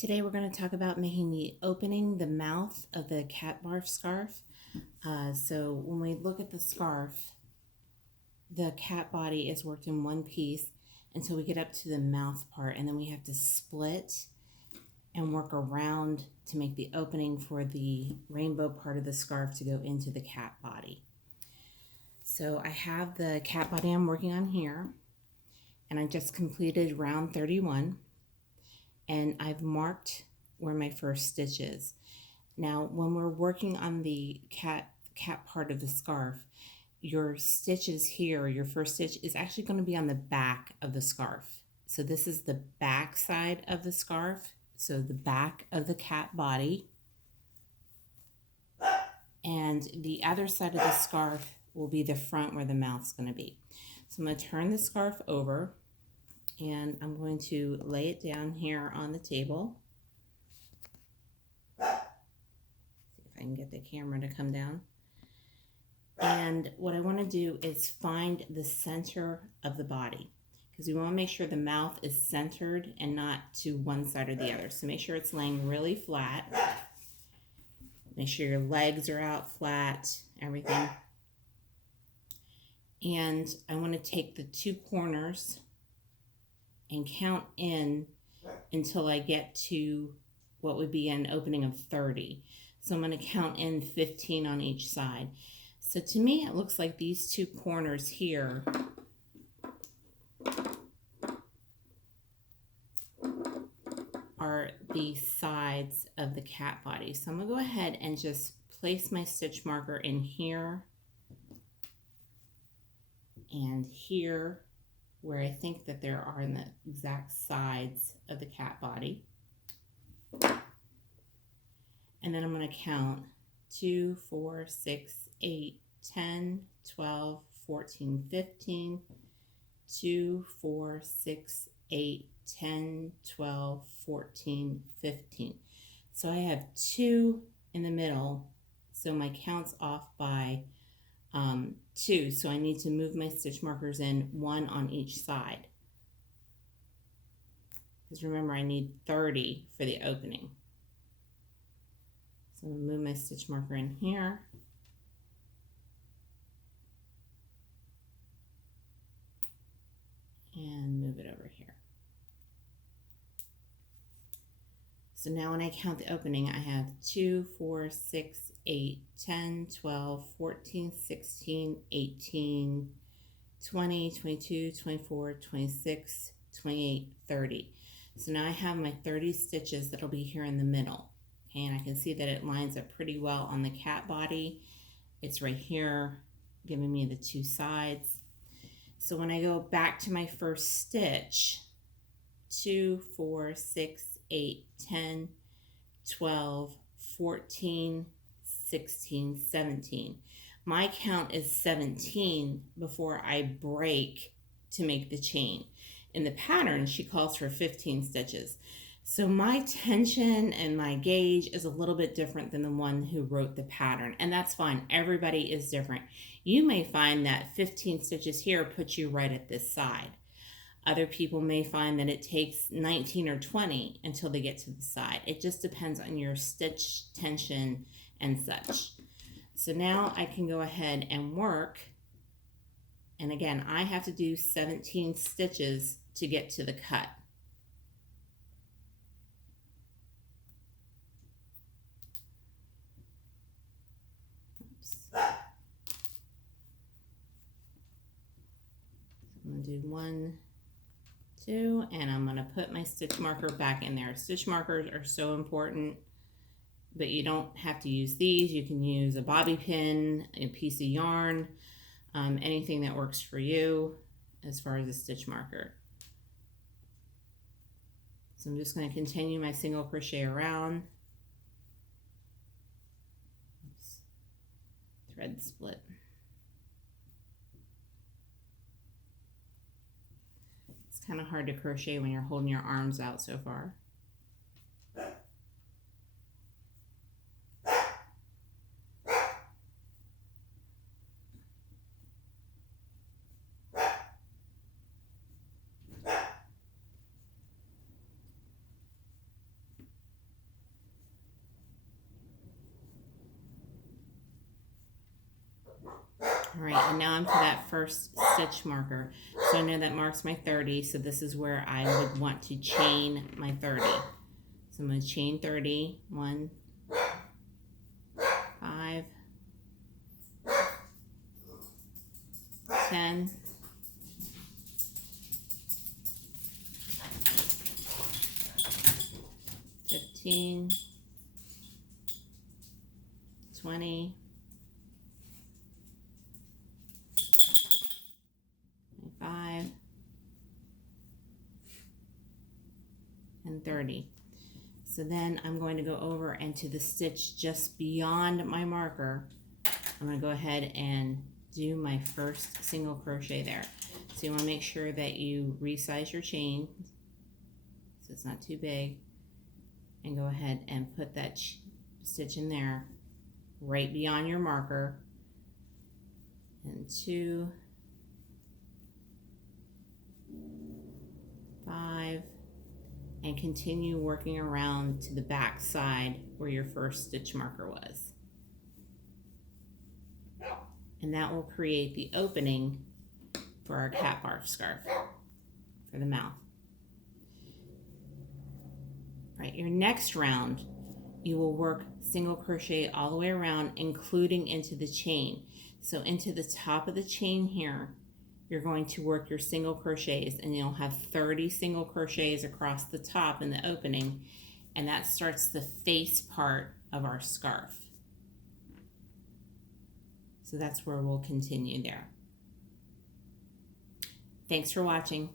Today we're going to talk about making the mouth of the cat barf scarf. So when we look at the scarf, the cat body is worked in one piece until we get up to the mouth part, and then we have to split and work around to make the opening for the rainbow part of the scarf to go into the cat body. So I have the cat body I'm working on here, and I just completed round 31. And I've marked where my first stitch is. Now, when we're working on the cat part of the scarf, your stitches here, your first stitch is actually going to be on the back of the scarf. So this is the back side of the scarf, so the back of the cat body. And the other side of the scarf will be the front where the mouth's going to be. So I'm going to turn the scarf over, and I'm going to lay it down here on the table. See if I can get the camera to come down. And what I want to do is find the center of the body, because we want to make sure the mouth is centered and not to one side or the other. So make sure it's laying really flat. Make sure your legs are out flat, everything. And I want to take the two corners and count in until I get to what would be an opening of 30. So I'm going to count in 15 on each side. So to me, it looks like these two corners here are the sides of the cat body. So I'm going to go ahead and just place my stitch marker in here and here, where I think that there are in the exact sides of the cat body. And then I'm going to count 2, 4, 6, 8, 10, 12, 14, 15, 2, 4, 6, 8, 10, 12, 14, 15. So I have 2 in the middle, so my count's off by 2, so I need to move my stitch markers in 1 on each side. Because remember, I need 30 for the opening. So I'm going to move my stitch marker in here. And move it over here. So now when I count the opening, I have 2, 4, 6, 8, 10, 12, 14, 16, 18, 20, 22, 24, 26, 28, 30. So now I have my 30 stitches that'll be here in the middle. Okay, and I can see that it lines up pretty well on the cat body. It's right here, giving me the 2 sides. So when I go back to my first stitch, 2, 4, 6, 8, 10, 12, 14, 16, 17. My count is 17 before I break to make the chain. In the pattern, she calls for 15 stitches. So my tension and my gauge is a little bit different than the one who wrote the pattern, and that's fine. Everybody is different. You may find that 15 stitches here puts you right at this side. Other people may find that it takes 19 or 20 until they get to the side. It just depends on your stitch tension and such. So now I can go ahead and work. And again, I have to do 17 stitches to get to the cut. Oops. I'm going to do 1, 2, and I'm going to put my stitch marker back in there. Stitch markers are so important, but you don't have to use these. You can use a bobby pin, a piece of yarn, anything that works for you as far as a stitch marker. So I'm just going to continue my single crochet around. Oops. Thread split. It's kind of hard to crochet when you're holding your arms out so far. All right, and now I'm to that first stitch marker. So I know that marks my 30, so this is where I would want to chain my 30. So I'm going to chain 30, 1, 5, 10, 15, 20, 25, and 30. So then I'm going to go over and to the stitch just beyond my marker, I'm going to go ahead and do my first single crochet there. So you want to make sure that you resize your chain so it's not too big, and go ahead and put that stitch in there right beyond your marker, and 2, 5, and continue working around to the back side where your first stitch marker was. And that will create the opening for our cat barf scarf for the mouth. Right, your next round, you will work single crochet all the way around, including into the chain. So into the top of the chain here, you're going to work your single crochets, and you'll have 30 single crochets across the top in the opening, and that starts the face part of our scarf. So that's where we'll continue there. Thanks for watching.